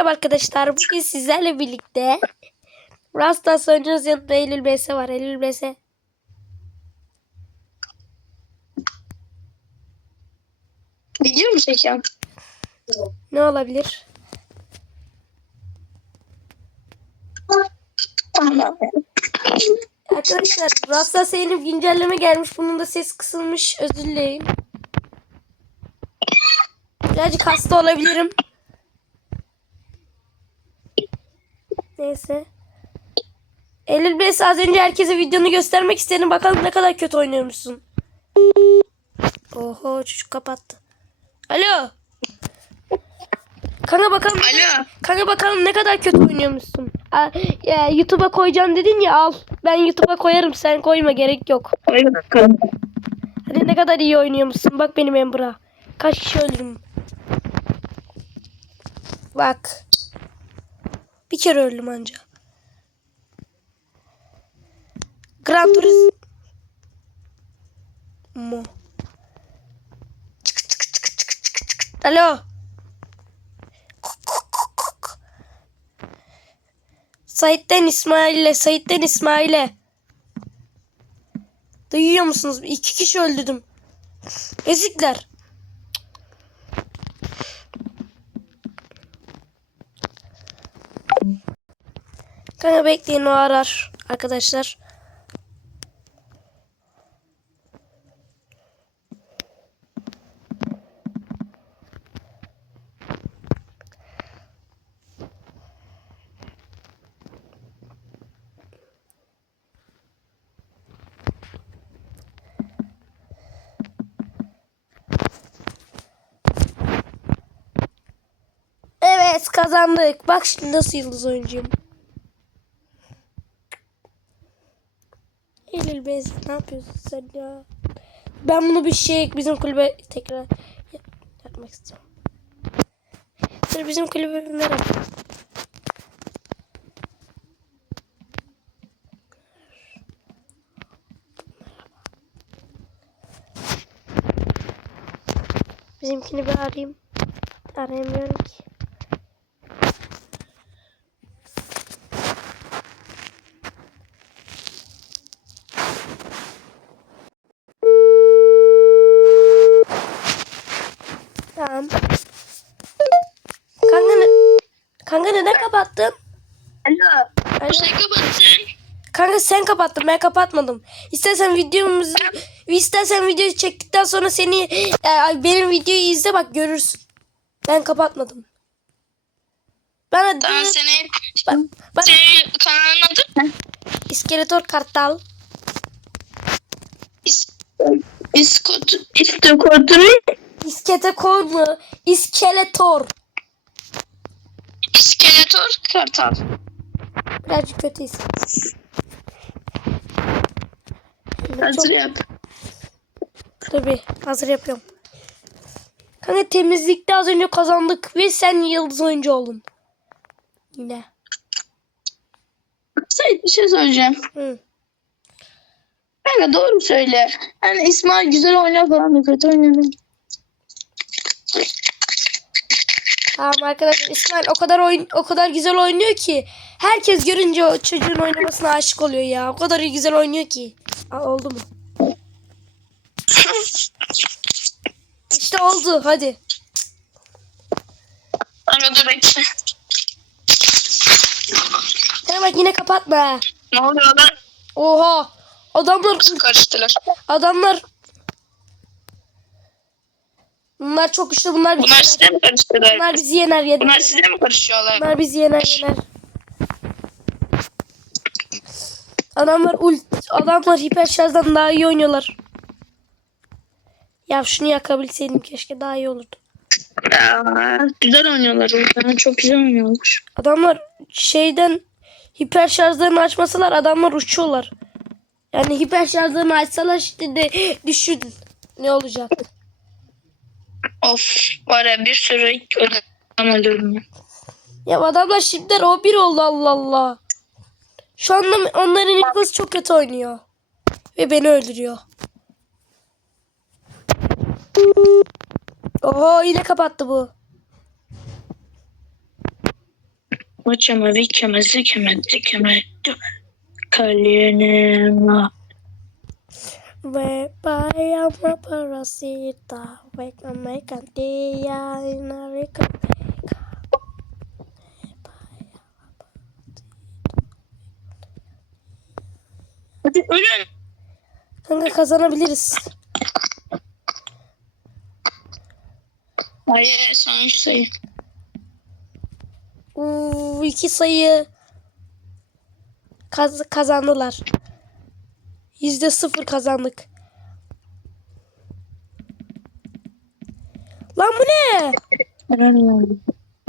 Merhaba arkadaşlar. Bugün sizlerle birlikte Rastas oynuyoruz. Yanında Eylül BS var. Eylül BS. Video mu çekiyorsun? Ne olabilir? Arkadaşlar Rastas yeni bir güncelleme gelmiş. Bunun da ses kısılmış. Özür dileyin. Birazcık hasta olabilirim. Neyse. Eylül BS az önce herkese videonu göstermek istedim. Bakalım ne kadar kötü oynuyormuşsun. Oho çocuk kapattı. Alo. Kanka bakalım. Alo. Kanka bakalım ne kadar kötü oynuyormuşsun. YouTube'a koyacağım dedin ya al. Ben YouTube'a koyarım sen koyma gerek yok. Hadi ne kadar iyi oynuyormuşsun. Bak benim Embrah. Kaç kişi öldüm. Bak. Bir kere öldüm anca. Gran Turismo. Çık çık çık çık çık çık çık. Alo. Sait'ten İsmail'e, Sait'ten İsmail'e. Duyuyor musunuz? İki kişi öldürdüm. Ezikler. Kanka bekleyin o arar arkadaşlar. Evet kazandık. Bak şimdi nasıl yıldız oyuncuyum. Eylül Bez ne yapıyorsun sen ya? Ben bunu bir şey bizim kulübe tekrar yap- yapmak istiyorum. Dur bizim kulübe merhaba. Bizimkini bir arayayım. Arayamıyorum ki. Tamam. Kanka, ne, kanka neden kapattın? Alo. Alo. Sen kapatsın. Kanka sen kapattın ben kapatmadım. İstersen videomuzu istersen videoyu çektikten sonra seni e, benim videoyu izle bak görürsün. Ben kapatmadım. Bana Tamam de- seni. bana, bana Senin kanalın adı ne? İskeletor Kartal. İs... İskot... İskotoru... İskeletor mu? İskeletor. İskeletor kartal. Birazcık kötü isim. Hazır yap. Dur bir hazır yapıyorum. Kanka temizlikte az önce kazandık ve sen yıldız oyuncu oldun. Yine. Sait bir şey söyleyeceğim. Hı. Kanka doğru söyle. Yani İsmail güzel oynuyor falan da kötü oynuyor. Tamam arkadaşlar İsmail o kadar oyun o kadar güzel oynuyor ki herkes görünce o çocuğun oynamasına aşık oluyor ya. O kadar güzel oynuyor ki. Aa, oldu mu? İşte oldu hadi. Kanka dur bekle. Sen bak yine kapatma. Ne oluyor lan? Oha. Adamlar Karıştılar. adamlar Bunlar çok güçlü bunlar bizi Bunlar size mi karıştılar? Bunlar bizi yener yener. Bunlar size mi karışıyorlar? Bunlar bizi yener yener. Adamlar ult adamlar hiper şarjdan daha iyi oynuyorlar. Ya şunu yakabilseydim keşke daha iyi olurdu. Aa, güzel oynuyorlar. Oradan çok güzel oynuyorlar. Adamlar şeyden hiper şarjlarını açmasalar adamlar uçuyorlar. Yani hiper şarjlarını açsalar işte de düşürdün. Ne olacak? Of var ya bir sürü adam öldürdüm ya. Ya adamlar şimdiden o bir oldu Allah Allah. Şu anda onların Nicholas çok kötü oynuyor. Ve beni öldürüyor. Oho yine kapattı bu. Uçama, vikeme, zikeme, dikeme, kalyenema. Ve bayama parasita ve kamekan dia inarika Hadi ölün. Kanka kazanabiliriz. Hayır, sonuç sayı. Uuu iki sayı kaz kazandılar. Yüzde sıfır kazandık. Lan bu ne?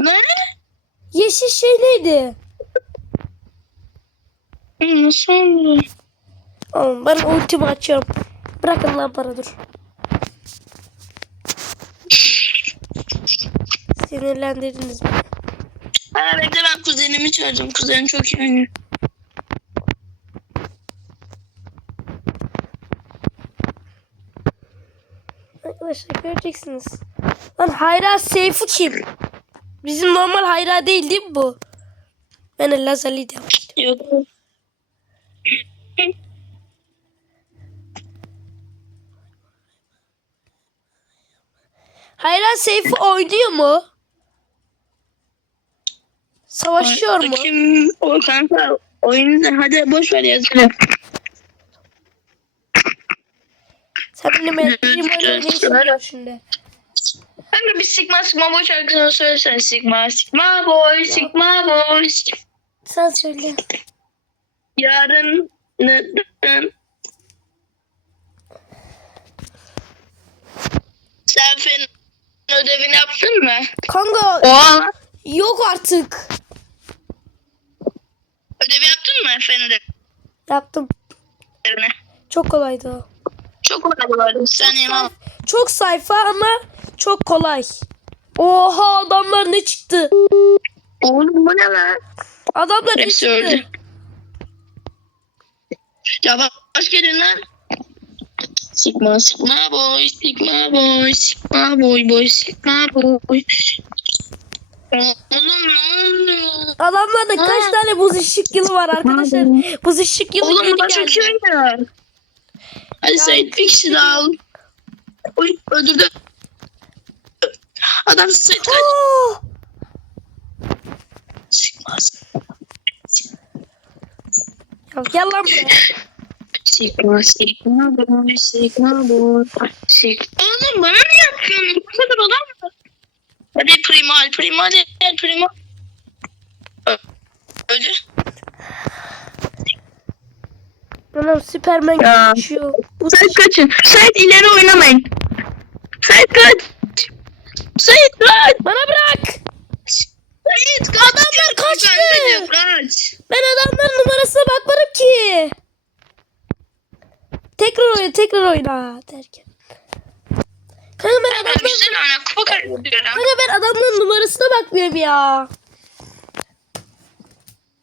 Ne? Yeşil şey neydi? Nasıl oldu? Oğlum ben ultimi açıyorum. Bırakın lan bana dur. Sinirlendirdiniz beni. Ha, bekle ben kuzenimi çağıracağım. Kuzenim çok iyi oynuyor. Arkadaşlar göreceksiniz. Lan Hayra Seyfu kim? Bizim normal Hayra değil değil mi bu? Ben Lazali de yapmıştım. Yok. Hayra Seyfu oynuyor mu? Savaşıyor mu? Kim o kanka oyunu hadi boş ver yazıyorum. Sen benim var şimdi. Kanka bir Sigma Sigma boy şarkısını söylesene Sigma Sigma boy Sigma boy Sen söyle. Yarın neden Sen fen ödevini yaptın mı? Kanka Oha. yok artık. Ödevi yaptın mı fen Yaptım. ödevini? Çok kolaydı o. Çok kolay bu arada. Sen yaman. Çok sayfa ama çok kolay. Oha adamlar ne çıktı? Oğlum bu ne lan? Adamlar ne Hepsi çıktı? öldü. Ya baş gelin lan. Sigma Sigma boy Sigma boy Sigma boy boy Sigma boy. Oğlum ne oluyor? Adamlarda kaç Ha. tane buz ışık yılı var arkadaşlar? Buz ışık yılı Oğlum yeni bu da çok iyi geldi. oynuyor. Hadi Sait bir kişi daha al. Uy öldürdü. Adam. Oo! Sigma Ya gel lan buraya. Sigma Sigma boy Sigma boy. Sigma. Oğlum bana ne yapıyorsun? Bu kadar adam mı? Hadi primal primal gel primal. Öldü. Anam Süpermen Ya. geçiyor. Bu Sait kaçın. Sait ileri oynamayın. Sait kaç. Sait kaç. Bana bırak. Sait kaç. Adamlar kaçtı. Kaç. Kaç. Ben adamların numarasına bakmadım ki. Tekrar oyna tekrar oyna derken. Kanka ben Ben adamların, kaybediyorum. kanka ben adamların numarasına bakmıyorum ya.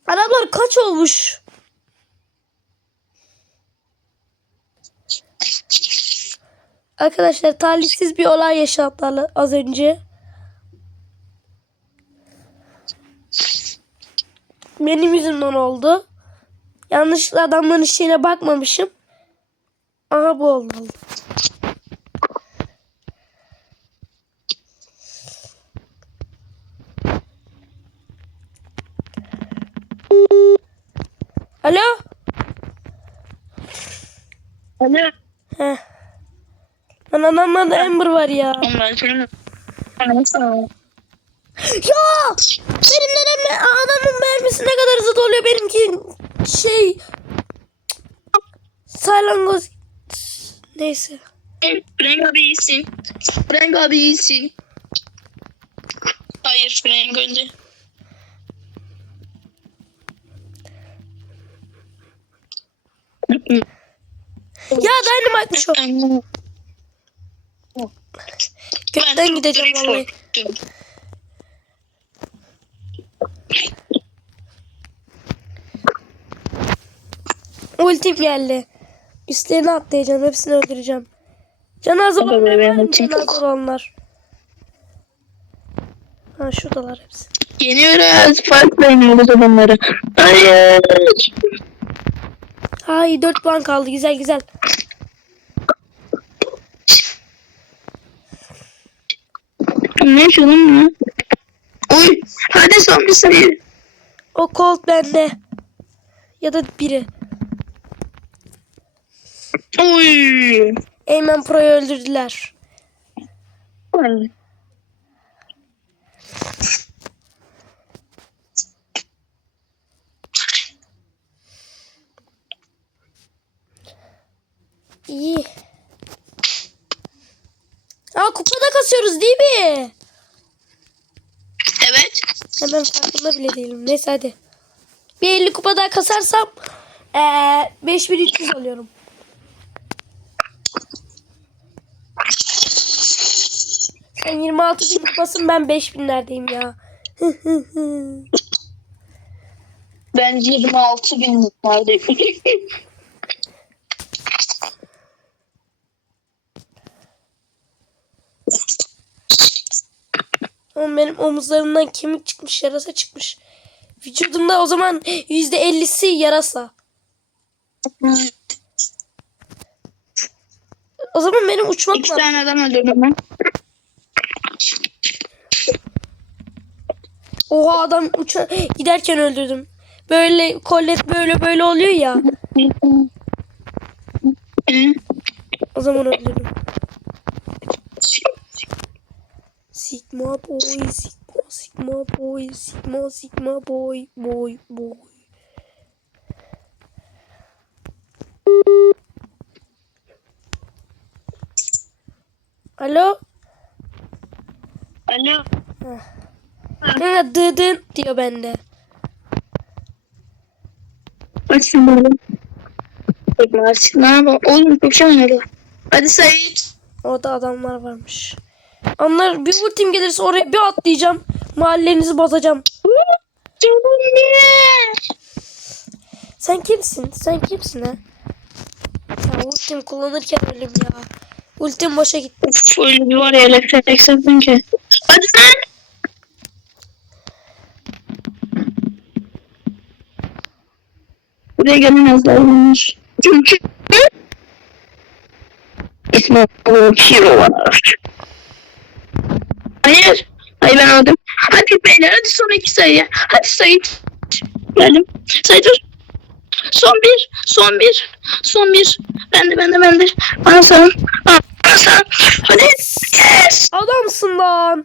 Adamlar kaç olmuş? Arkadaşlar talihsiz bir olay yaşandı az önce. Benim yüzümden oldu. Yanlışlıkla adamların şeyine bakmamışım. Aha bu oldu. Alo? Alo. Heh. Lan adamlarda Ember var ya. Ya! Benim nenem adamın mermisi ne kadar hızlı doluyor benimki şey salyangoz neyse. Frank abi iyisin. Frank abi iyisin. Hayır Frank öldü. Ya Dynamite'mış o. Gökten gideceğim vallahi. Ultim geldi. Üstlerine atlayacağım. Hepsini öldüreceğim. Cenaze olanlar var mı? Cenaze olanlar. Ha şuradalar hepsi. Yeniyoruz. Farkla yeniyoruz adamları. Hayır. Ay 4 puan kaldı. Güzel güzel. Ne şunun mu? Oy. Hadi son bir sayı. O Colt bende. Ya da biri. Oy. Eymen Pro'yu öldürdüler. Oy. İyi. Aa kupada kasıyoruz değil mi? Hemen farkında bile değilim. Neyse hadi. Bir 50 kupa daha kasarsam ee, 5300 alıyorum. Sen 26 bin kupasın ben 5000'lerdeyim ya. Ben 26 bin neredeyim. Ama benim omuzlarımdan kemik çıkmış, yarasa çıkmış. Vücudumda o zaman %50'si yarasa. O zaman benim uçmak İki lazım. tane adam öldürdüm ben. Oha adam uça giderken öldürdüm. Böyle kollet böyle böyle oluyor ya. O zaman öldürdüm. Sigma boy, sigma, sigma boy, sigma, sigma boy, boy, boy. Alo? Alo. Ha, dıdın diyor bende. Aç sen bana. Tekme aç. Ne yapalım? Oğlum çok şey oynadı. Hadi Sait. Orada adamlar varmış. Onlar bir ultim gelirse oraya bir atlayacağım. Mahallenizi bozacağım. Sen kimsin? Sen kimsin ha? Ya ultim kullanırken ölüm ya. Ultim boşa gitti. Öyle bir var ya elektrik sattın ki. Hadi lan. Buraya gelen yazlar olmuş. Çünkü İsmi Hero var. Hayır. Hayır ben öldüm. Hadi beyler hadi son iki sayı. Hadi Sait. Geldim. Sait dur. Son bir. Son bir. Son bir. Bende bende bende. Bana sarın. Bana sarın. Hadi. Yes. Adamsın lan.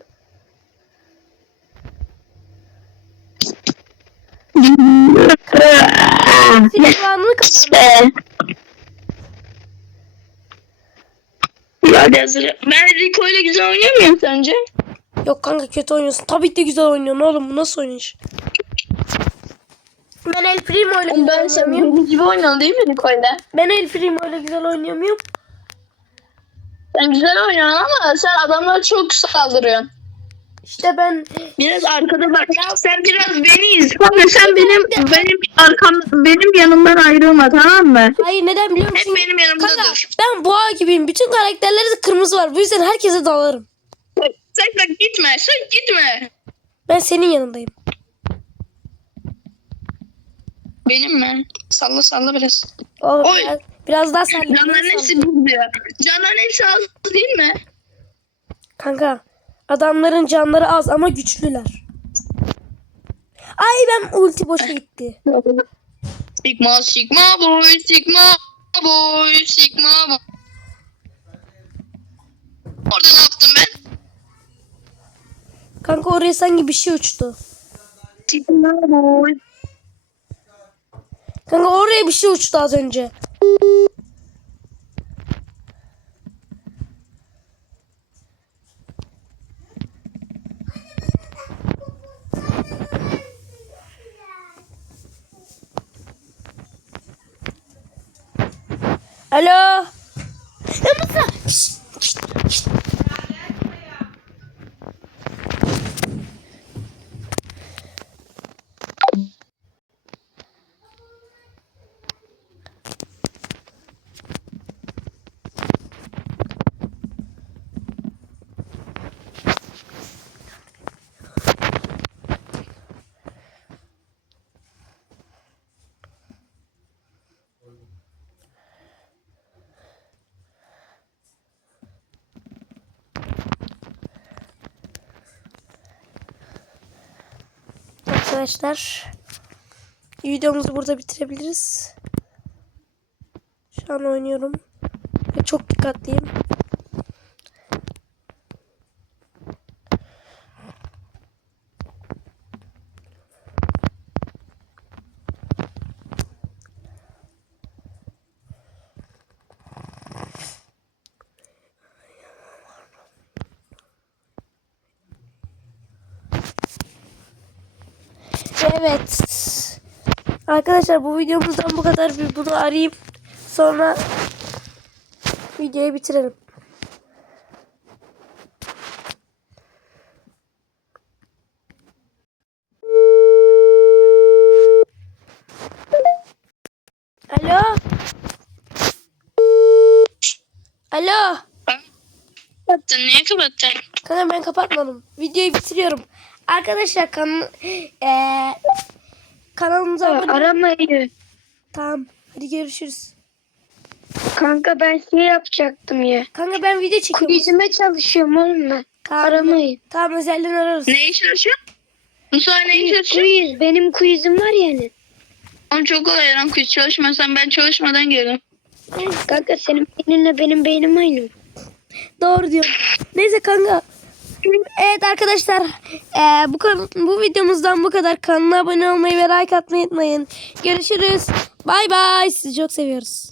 Kazandın. Be. Hadi hazır. Ben Rico ile güzel oynuyor muyum sence? Yok kanka kötü oynuyorsun. Tabii ki de güzel oynuyorsun oğlum. Bu nasıl oynayış? Ben El Primo ile güzel oynuyor muyum? benim gibi oynuyorsun değil mi Rico ile? Ben El Primo ile güzel oynuyor muyum? Sen güzel oynuyorsun ama sen adamlara çok saldırıyorsun. İşte ben Biraz arkada bak. Sen biraz beni izle. Kanka sen benim benim arkam benim yanımdan ayrılma tamam mı? hayır neden biliyor Hep musun? benim yanımda Kanka dur. ben boğa gibiyim. Bütün karakterlerde kırmızı var. Bu yüzden herkese dalarım. Sen bak gitme. Sen gitme. Ben senin yanındayım. Benim mi? Salla salla biraz. O Oy. biraz, biraz daha sen. Canların hepsi bu diyor. Canların hepsi az değil mi? Kanka adamların canları az ama güçlüler. Ay ben ulti boşa gitti. Sigma sigma boy sigma boy sigma boy. Orada? Kanka oraya sanki bir şey uçtu. Kanka oraya bir şey uçtu az önce. Alo. Ya arkadaşlar. Videomuzu burada bitirebiliriz. Şu an oynuyorum. Ve çok dikkatliyim. Evet. Arkadaşlar bu videomuzdan bu kadar. Bir bunu arayayım. Sonra videoyu bitirelim. Alo. Alo. Kapattın. Niye kapattın? Kanka ben kapatmadım. Videoyu bitiriyorum. Arkadaşlar kan eee kanalımıza abone Aramayı. Tamam. Hadi görüşürüz. Kanka ben şey yapacaktım ya. Kanka ben video çekiyorum. Kulizime çalışıyorum oğlum ben. Tamam. Aramayın. Tamam özelden ararız. Neyi çalışıyorsun? Musa neyi çalışıyorsun? Quiz. Benim quizim var yani. Oğlum çok kolay Eren quiz çalışmasan ben çalışmadan gelirim. Kanka senin beyninle benim beynim aynı. Doğru diyor. Neyse kanka. Evet arkadaşlar. eee, bu bu videomuzdan bu kadar. Kanala abone olmayı ve like atmayı unutmayın. Görüşürüz. Bay bay. Sizi çok seviyoruz.